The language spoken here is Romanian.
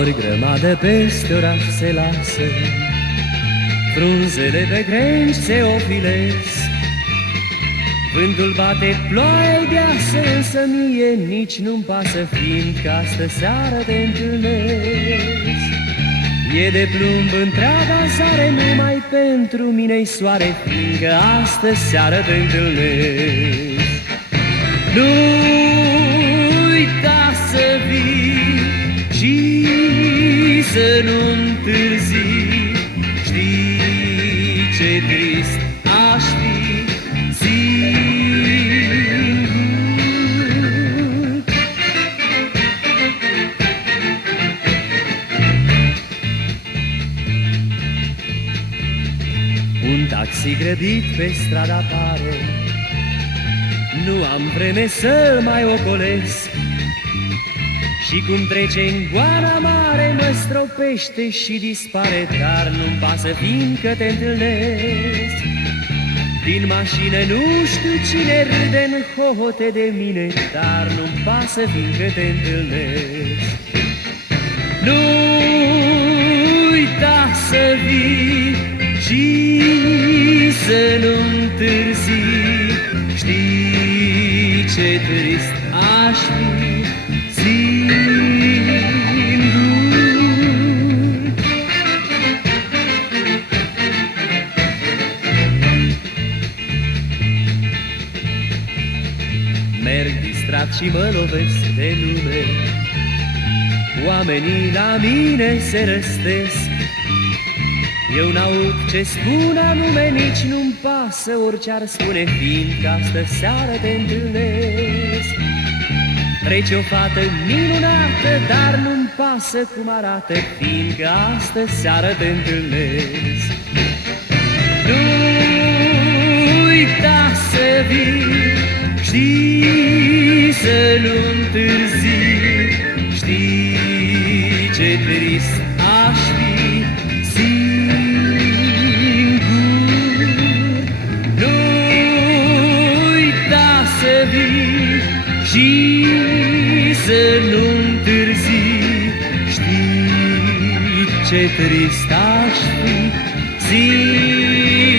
Nori grămadă peste oraș se lasă, frunzele pe crengi se ofilesc. Vântul bate, ploaie deasă, însă mie nici nu-mi pasă, fiindcă astă seară te întâlnesc. E de plumb întreaga zare, numai pentru mine-i soare, fiindcă astă seară te întâlnesc. Nu uita să vii și să nu întârzi, știi ce trist aș fi singur. Un taxi grăbit pe strada pare, nu am vreme să-l mai ocolesc. Și cum trece în Goana Mare, mă stropește și dispare, dar nu-mi pasă, fiindcă te întâlnesc. Din mașină nu știu cine râde în hohote de mine, dar nu-mi pasă, fiindcă te întâlnesc. Nu uita să vii și să nu întârzi, știi ce trist aș fi singur. Merg distrat și mă lovesc de lume, oamenii la mine se răstesc. Eu n-aud ce spun anume, nici nu-mi pasă orice-ar spune, fiindcă astă seară te întâlnesc. Trece o fată minunată, dar nu-mi pasă cum arată, fiindcă astă seară te întâlnesc. Nu uita să vii, știi să nu întârzi, știi ce trist aș fi singur. Nu uita să vii și să nu întârzi, știi ce trist aș fi singur.